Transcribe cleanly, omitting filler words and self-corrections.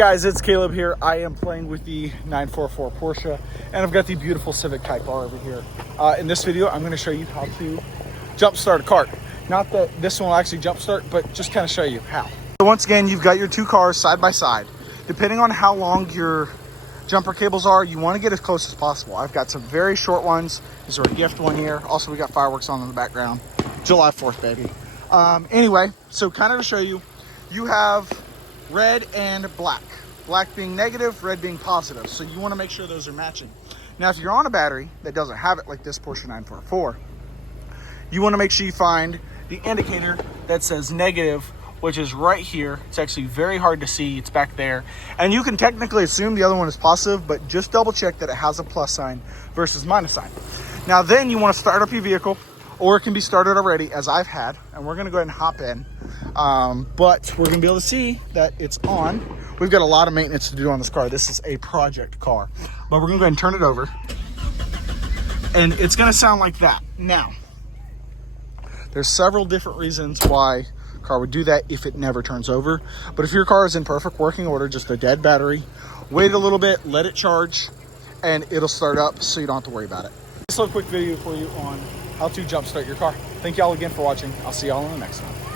guys, it's Caleb here. I am playing with the 944 Porsche, and I've got the beautiful Civic Type R over here. In this video, I'm going to show you how to jump start a car. Not that this one will actually jump start, but just kind of show you how. So once again, you've got your two cars side by side. Depending on how long your jumper cables are, you want to get as close as possible. I've got some very short ones. These are a gift one here. Also, we got fireworks on in the background. July 4th, baby. Anyway, so kind of to show you, you have red and black. Black being negative, red being positive. So you want to make sure those are matching. Now, if you're on a battery that doesn't have it, like this Porsche 944, you want to make sure you find the indicator that says negative, which is right here. It's actually very hard to see. It's back there. And you can technically assume the other one is positive, but just double check that it has a plus sign versus minus sign. Now, then you want to start up your vehicle, or it can be started already, as I've had, and we're going to go ahead and hop in. But we're going to be able to see that it's on. We've got a lot of maintenance to do on this car. This is a project car. But we're going to go ahead and turn it over. And it's going to sound like that. Now, there's several different reasons why a car would do that if it never turns over. But if your car is in perfect working order, just a dead battery, wait a little bit, let it charge, and it'll start up so you don't have to worry about it. Just a little quick video for you on how to jumpstart your car. Thank y'all again for watching. I'll see y'all in the next one.